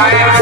Science.